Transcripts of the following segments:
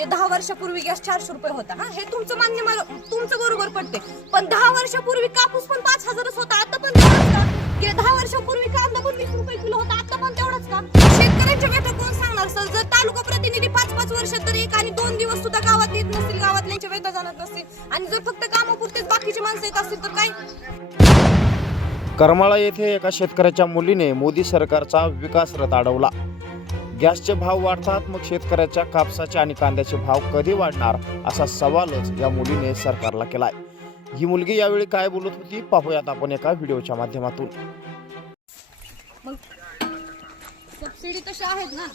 म्हणजे दहा वर्षापूर्वी गॅस चारशे रुपये होता. हा हे तुमचं मान्य मला तुमचं बरोबर पडते. पण दहा वर्षापूर्वी कापूस पण पाच हजारच होता आता पण तेवढाच का? गेल्या दहा वर्षापूर्वी कांदा पण वीस रुपये किलो होता आता पण तेवढाच का? शेतकऱ्यांच्या व्यथा कोण सांगणार सर? जर तालुका प्रतिनिधी पाच पाच वर्ष तर एक आणि दोन दिवस सुद्धा गावात येत नसतील गावातल्यांच्या व्यथा जाणत नसतील. आणि जर फक्त कामापुरतेच बाकीची माणसं येत असतील तर काय? करमाळा येथे एका शेतकऱ्याच्या मुलीने मोदी सरकारचा विकास रथ अडवला. गॅसचे भाव वाढतात मग शेतकऱ्याच्या कापसाचे आणि कांद्याचे भाव कधी वाढणार असा सवालच या मुलीने सरकारला केलाय. ही मुलगी यावेळी काय बोलत होती पाहूयात आपण एका व्हिडिओच्या माध्यमातून. मग सबसिडी तशा आहेत ना?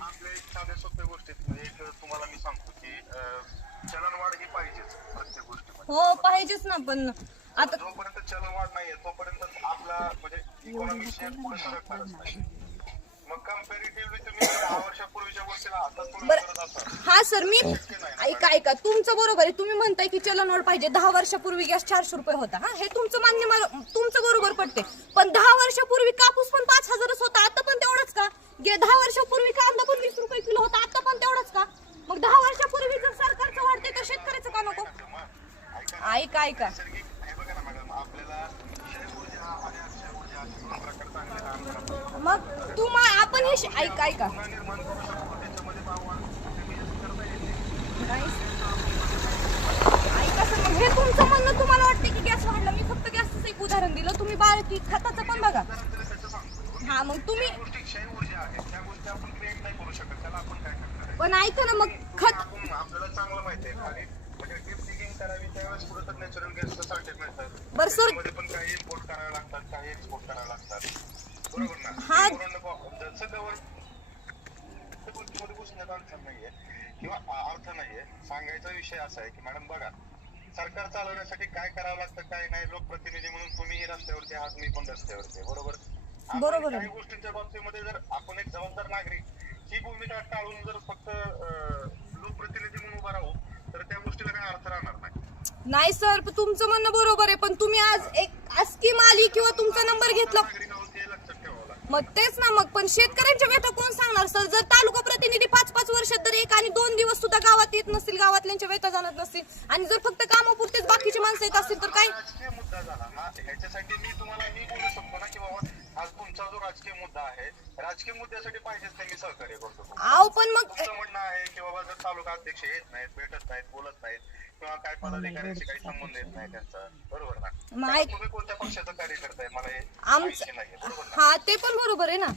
आपल्या एक साध्या सोप्या गोष्टीत एक तुम्हाला मी सांगतो की चलनवाढ ही पाहिजेच प्रत्येक गोष्टीमध्ये. हो पाहिजेच ना पण आता जोपर्यंत चलनवाढ नाहीये तोपर्यंत आपला म्हणजे इकॉनॉमिक शेअर पुढे सरकणारच नाही मग कम्पॅरेटिव्हली तुम्ही दहा वर्षापूर्वीच्या गोष्टीला आता तुलना बरं. करत असाल हा सर मी ऐका ऐका तुमचं बरोबर आहे. तुम्ही म्हणताय की चलनवाढ पाहिजे. दहा वर्षापूर्वी गॅस चारशे रुपये होता. हा हे तुमचं मान्य मला तुमचं बरोबर पडते. पण दहा वर्षापूर्वी कापूस पण पाच हजारच होता. आता पण तेवढाच का? गे दहा वर्षापूर्वी कांदा पण वीस रुपये किलो होता. आता पण तेवढाच का? मग दहा वर्षापूर्वी जर सरकारचं वाढते तर शेतकऱ्याचं का नको? ऐका ऐका काम करतात मग आपण हे ऐका ऐका. ऐका सर मग हे तुमचं म्हणणं तुम्हाला वाटते की गॅस वाढला? मी फक्त गॅसचं एक उदाहरण दिलं. तुम्ही बाळकी खताचं पण बघा. हा मग तुम्ही ज्या गोष्टी क्षय ऊर्जा आहेत त्या गोष्टी आपण क्रिएट नाही करू शकत. त्याला आपण काय करणार आहे? पण ऐका ना मग खत आपल्याला चांगलं माहिती आहे. म्हणजे डिगिंग करावी त्यावेळेस पुढे तर नॅचरल गॅसचं साठे मिळतात बरं, सर. त्याच्यामध्ये पण काही इम्पोर्ट करावे लागतात काही एक्सपोर्ट करावे लागतात बरोबर ना हा. जसं गवर त्या गोष्टीमध्ये घुसण्यात नाहीये किंवा अ- अर्थ नाहीये सांगायचा विषय असा आहे की मॅडम बघा सरकार चालवण्यासाठी काय करावं लागतं काय नाही लोकप्रतिनिधी म्हणून तुम्हीही रस्त्यावरती आहात मी पण रस्त्यावरती आहे, बरोबर आपण बरोबर आहे. काही गोष्टींच्या बाबतीमध्ये जर आपण एक जबाबदार नागरिक ही भूमिका टाळून जर फक्त अं, लोकप्रतिनिधी म्हणून उभा राहू तर त्या गोष्टीला अर्थ राहणार नाही. नाही सर पण तुमचं म्हणणं बरोबर आहे पण तुम्ही आज एक स्कीम आली किंवा तुमचा नंबर घेतला. नागरिक आहोत हे लक्षात ठेवावं लागतं. मग तेच ना मग पण शेतकऱ्यांच्या व्यथा कोण सांगणार सर? जर तालुका प्रतिनिधी पाच पाच वर्ष तर एक आणि दोन दिवस सुद्धा गावात येत नसतील गावातल्यांच्या व्यथा जाणत नसतील आणि जर फक्त कामापुरतेच बाकीची माणसं येत असतील तर काय? राजकीय मुद्दा झाला. ह्याच्यासाठी मी तुम्हाला मी बोलू शकतो. तुमचा जो राजकीय मुद्दा आहे राजकीय मुद्द्यासाठी पाहिजेच ते मी सहकार्य करतो. आव पण मग तुमचं म्हणणं आहे की बाबा जर तालुका अध्यक्ष येत नाहीत भेटत नाहीत बोलत नाहीत किंवा काय पदाधिकाऱ्यांशी काही संबंध येत नाही त्यांचा बरोबर ना? ऐक- तुम्ही कोणत्या पक्षाचं कार्य करताय मला हे आमचं माहिती नाहीये बरोबर ना? हा ते पण बरोबर आहे ना.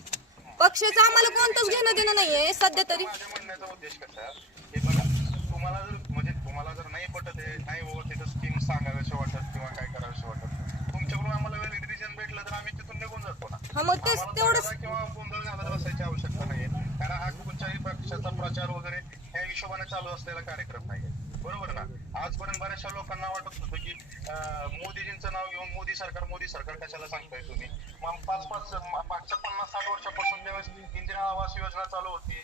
पक्षाचं आम्हाला कोणतंच घेणं देणं नाहीये सध्या तरी. माझ्या म्हणण्याचा उद्देश कसा की बघा तुम्हाला जर म्हणजे तुम्हाला जर नाही पटत आहे नाही बाबा तिथं स्कीम सांगाव्याशी वाटत किंवा काय करावंशी वाटत तुमच्याकडून आम्हाला व्हॅलिड रिजन भेटलं तर आम्ही तिथून निघून जातो ना हा मग तेच आम्हाला तेवढंच तक्रार किंवा गोंधळ घालत बसायची आवश्यकता नाहीये कारण हा कुठच्याही पक्षाचा प्रचार वगैरे ह्या चालू असलेला कार्यक्रम नाहीये. बरोबर ना? आजपर्यंत बऱ्याचशा लोकांना वाटत होतं की मोदीजींचं नाव घेऊन मोदी सरकार मोदी सरकार कशाला सांगताय तुम्ही? मग पाच पाच मागच्या पन्नास साठ वर्षापासून ज्यावेळेस इंदिरा आवास योजना चालू होती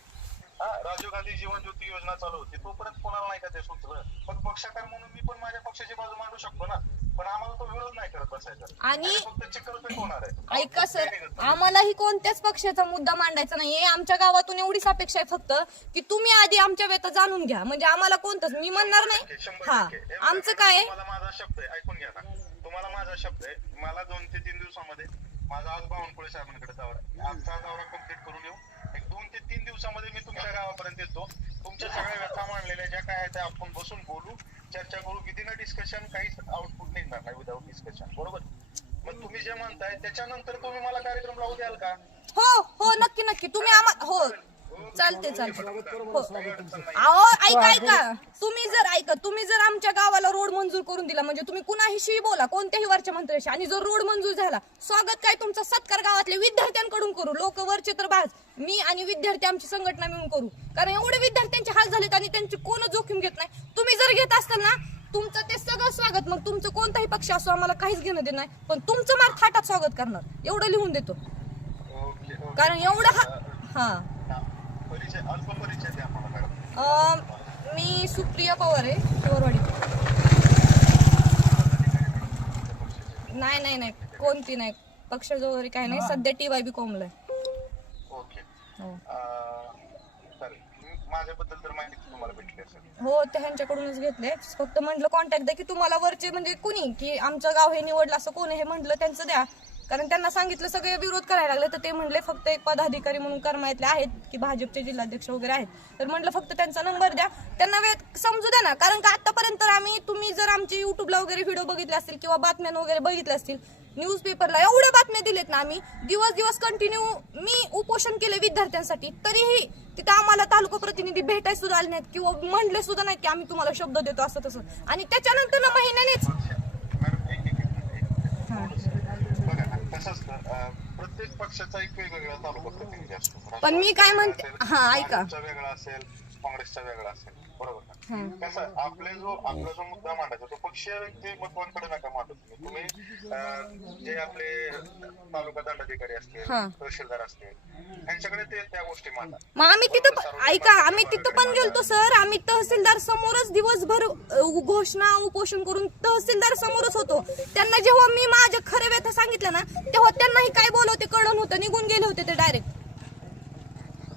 राजीव गांधी जीवन ज्योती योजना चालू होती तोपर्यंत कोणाला नाही का ते सुचलं पण पक्षकार म्हणून मी पण माझ्या पक्षाची बाजू मांडू शकतो ना? पण आम्हाला तो विरोध नाही करत बसायचा. आणि- फक्त चिकल होणार आहे. ऐका सर आम्हालाही कोणत्याच पक्षाचा मुद्दा मांडायचा नाहीये. आमच्या गावातून एवढीच अपेक्षा आहे फक्त की तुम्ही आधी आमच्या व्यथा जाणून घ्या. म्हणजे आम्हाला कोणतंच मी म्हणणार नाही. शंभर हा. टक्के. हे आमचं काय आहे? तुम्हाला माझा शब्द आहे. ऐकून घ्या ना. तुम्हाला माझा शब्द आहे. मला दोन ते तीन दिवसामध्ये माझा आज बावनकुळे साहेबांकडे दौरा आहे. आजचा दौरा कंप्लीट करून येऊ. एक दोन ते तीन दिवसामध्ये मी तुमच्या गावापर्यंत येतो. तुमच्या सगळ्या व्यथा मांडलेल्या ज्या काय आहेत त्या आपण बसून बोलू. चर्चा करू विदिन अ डिस्कशन काहीच आउटपुट निघणार नाही विदाउट डिस्कशन बरोबर? मग तुम्ही जे म्हणताय त्याच्यानंतर तुम्ही मला कार्यक्रम लावू द्याल का? हो हो नक्की नक्की. तुम्ही आम्हाला हो. चालते चालते. हो. अहो ऐका ऐका. तुम्ही जर ऐका तुम्ही जर आमच्या गावाला रोड मंजूर करून दिला म्हणजे तुम्ही कुणाहीशी बोला कोणत्याही वरच्या मंत्र्याशी. आणि जर रोड मंजूर झाला स्वागत काय तुमचा? सत्कार गावातल्या विद्यार्थ्यांकडून करू. लोक वरचे तर भाज. मी आणि विद्यार्थी आमची संघटना मिळून करू. कारण एवढे विद्यार्थ्यांचे हाल झालेत आणि त्यांची कोण जोखीम घेत नाही? तुम्ही जर घेत असाल ना तुमचं ते सगळं स्वागत मग तुमचं कोणताही पक्ष असो आम्हाला काहीच घेणं देणार नाही. पण तुमचं मार थाटात स्वागत करणार. एवढं लिहून देतो. कारण एवढं हा हा. अं, मी सुप्रिया पवार आहे शिवरवाडी. नाही नाही नाही. कोणती नाही. पक्षाचं वगैरे काही नाही. सध्या टी वाय बी कॉमला आहे. ओके. हो. अं, चालेल. मी- माझ्याबद्दल तर माहिती तुम्हाला भेटली असेल. हो ते ह्यांच्याकडूनच घेतले फक्त म्हटलं कॉन्टॅक्ट द्या की तुम्हाला वरचे म्हणजे कुणी की आमचं गाव हे निवडलं असं कोणी हे म्हटलं त्यांचं द्या. कारण त्यांना सांगितलं सगळे विरोध करायला लागले. तर ते म्हणले फक्त एक पदाधिकारी म्हणून कर्मायतले आहेत की भाजपचे जिल्हाध्यक्ष वगैरे आहेत. तर म्हटलं फक्त त्यांचा नंबर द्या. त्यांना वेळ समजू द्या ना. कारण का आतापर्यंत तर आम्ही तुम्ही जर आमचे युट्यूबला वगैरे व्हिडिओ बघितले असतील किंवा बातम्या वगैरे बघितल्या असतील न्यूजपेपरला एवढ्या बातम्या दिलेत ना आम्ही दिवस दिवस कंटिन्यू मी उपोषण केले विद्यार्थ्यांसाठी तरीही तिथं आम्हाला तालुका प्रतिनिधी भेटायला सुद्धा आले नाहीत किंवा म्हणले सुद्धा नाहीत की आम्ही तुम्हाला शब्द देतो असं तसं आणि त्याच्यानंतर महिन्यानेच मॅडम एक एक एक मिनिट, एक बघा ना कसं असतं प्रत्येक पक्षाचा एक वेगवेगळा तालुका प्रतिनिधी असतो पण मी काय म्हणते- हा, ऐका. भाजपचा वेगळा असेल काँग्रेसचा वेगळा असेल बरोबर ना. कसं आपले जो आपला जो मुद्दा मांडायचा तो पक्षीय व्यक्तिमत्वांकडे नका मांडू तुम्ही. तुम्ही जे आपले तालुका दंडाधिकारी असतील. तहसीलदार असतील त्यांच्याकडे ते त्या गोष्टी मांडा. मग आम्ही तिथं ऐका आम्ही तिथं पण गेलतो सर. आम्ही तहसीलदार समोरच दिवसभर घोषणा उपोषण करून तहसीलदार समोरच होतो. त्यांना जेव्हा मी माझ्या खऱ्या व्यथा सांगितल्या ना तेव्हा त्यांनाही काय बोलवते कळण होतं निघून गेले होते ते डायरेक्ट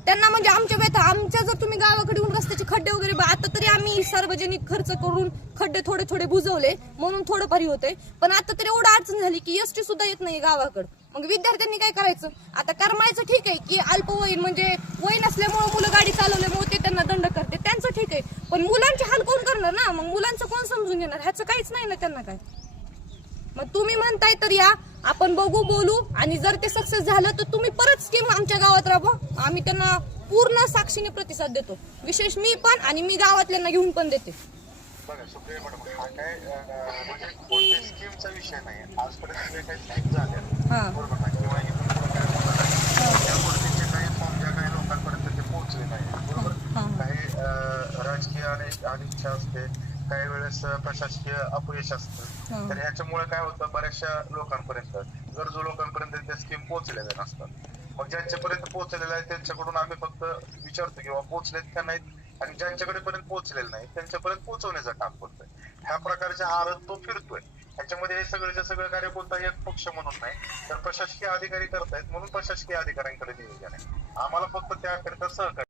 त्यांना म्हणजे आमच्या व्यथा आमच्या जर तुम्ही गावाकडे येऊन रस्त्याचे खड्डे वगैरे बा- आता तरी आम्ही सार्वजनिक खर्च करून खड्डे थोडे थोडे बुजवले म्हणून थोडंफार होते पण आता तरी एवढं अडचण झाली की एसटी सुद्धा येत नाही गावाकडे. मग विद्यार्थ्यांनी काय करायचं? आता करमायचं ठीक आहे की अल्पवयीन म्हणजे वय नसल्यामुळे मुलं गाडी चालवल्यामुळे ते त्यांना दंड करते त्यांचं ठीक आहे. पण मुलांचे हाल कोण करणार ना? मग मुलांचं कोण समजून घेणार? ह्याचं काहीच नाही ना त्यांना काय. मग तुम्ही म्हणताय तर या आपण बघू बोलू. आणि जर ते सक्सेस झालं तर तुम्ही परत स्कीम आमच्या गावात राबवा. आम्ही त्यांना पूर्ण साक्षीने प्रतिसाद देतो. विशेष मी पण आणि मी गावातल्यांना घेऊन पण देते. बघा सुप्रिया मॅडम हा काय अं, म्हणजे कोणत्या स्कीमचा विषय नाही. आजपर्यंत जे काही स्कीम झाल्या हा. बरोबर ना? किंवा इथून पुढे काय होणार आहे त्या गोष्टीचे काही फॉर्म ज्या काही लोकांपर्यंत ते पोहोचले नाही. बरोबर. काही अं, राजकीय आणि अनिच्छा असते. काही वेळेस प्रशासकीय अपयश असतं. हा. तर ह्याच्यामुळे काय होतं बऱ्याचशा लोकांपर्यंत गरजू लोकांपर्यंत त्या स्कीम पोहोचलेल्या नसतात. मग ज्यांच्यापर्यंत पोहोचलेल्या आहेत त्यांच्याकडून आम्ही फक्त विचारतो किंवा पोहोचलेत का नाहीत? आणि ज्यांच्याकडे पर्यंत पोहोचलेले नाही त्यांच्यापर्यंत पोहोचवण्याचं काम करतोय. ह्या प्रकारच्या आरत तो फिरतोय. ह्याच्यामध्ये हे सगळेच्या सगळं कार्य कोणताही एक पक्ष म्हणून नाही तर प्रशासकीय अधिकारी करतायत म्हणून प्रशासकीय अधिकाऱ्यांकडे नियोजन आहे. आम्हाला फक्त त्याकरिता सहकार्य